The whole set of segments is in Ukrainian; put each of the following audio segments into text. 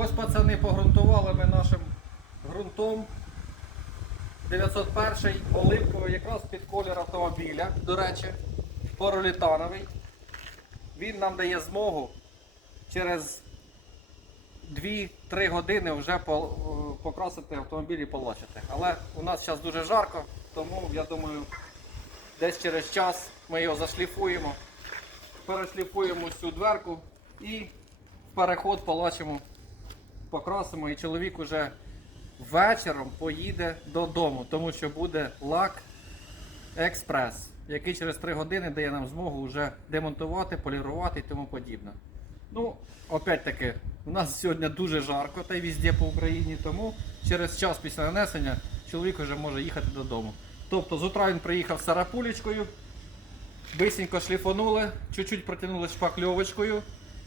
Ось пацани погрунтували ми нашим ґрунтом 901 оливковий, якраз під колір автомобіля, до речі, поролітановий. Він нам дає змогу через 2-3 години вже е, покрасити автомобіль і полочити. Але у нас зараз дуже жарко, тому я думаю, десь через час ми його зашліфуємо, перешліфуємо всю дверку і в переход полачимо, покрасимо і чоловік уже вечором поїде додому, тому що буде лак експрес, який через 3 години дає нам змогу вже демонтувати, полірувати і тому подібне. Ну, опять таки, у нас сьогодні дуже жарко, та й везде по Україні, тому через час після нанесення чоловік вже може їхати додому. Тобто з утра він приїхав з сарапулечкою, бисенько шліфанули, чуть-чуть протягнули шпакльовочкою,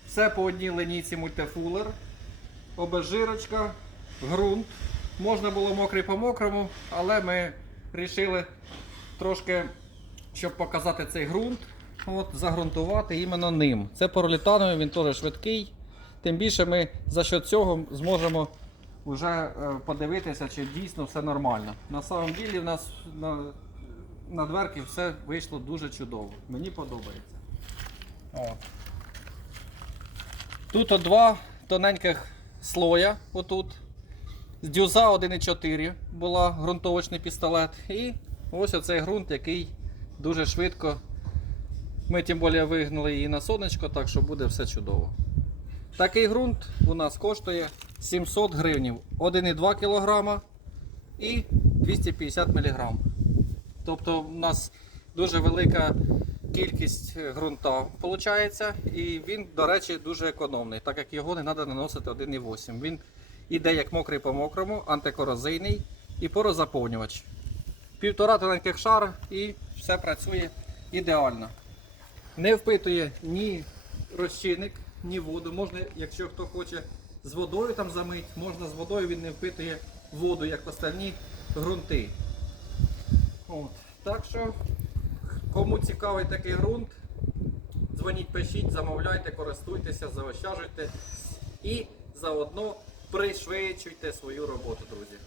все по одній линійці мультифулер, обезжирочка, ґрунт. Можна було мокрий по мокрому, але ми вирішили трошки, щоб показати цей ґрунт, от, загрунтувати іменно ним. Це поролітановий, він теж швидкий. Тим більше ми за що цього зможемо вже е, подивитися, чи дійсно все нормально. На самом ділі в нас на, на дверки все вийшло дуже чудово. Мені подобається. О. Тут от два тоненьких слоя. Отут. З дюза 1,4 була ґрунтовочний пістолет. І ось оцей ґрунт, який дуже швидко. Ми тим більше вигнали її на сонечко, так що буде все чудово. Такий ґрунт у нас коштує 700 гривнів 1,2 кг і 250 мг. Тобто у нас дуже велика кількість ґрунта виходить, і він, до речі, дуже економний, так як його не треба наносити 1,8. Він іде як мокрий по мокрому, антикорозийний і порозаповнювач. Півтора тоненьких шара і все працює ідеально. Не впитує ні розчинник, ні воду. Можна, якщо хто хоче з водою там замить, можна з водою він не впитує воду, як остальні ґрунти. От. Так що, кому цікавий такий ґрунт, дзвоніть, пишіть, замовляйте, користуйтеся, заощаджуйте і заодно пришвидшуйте свою роботу, друзі.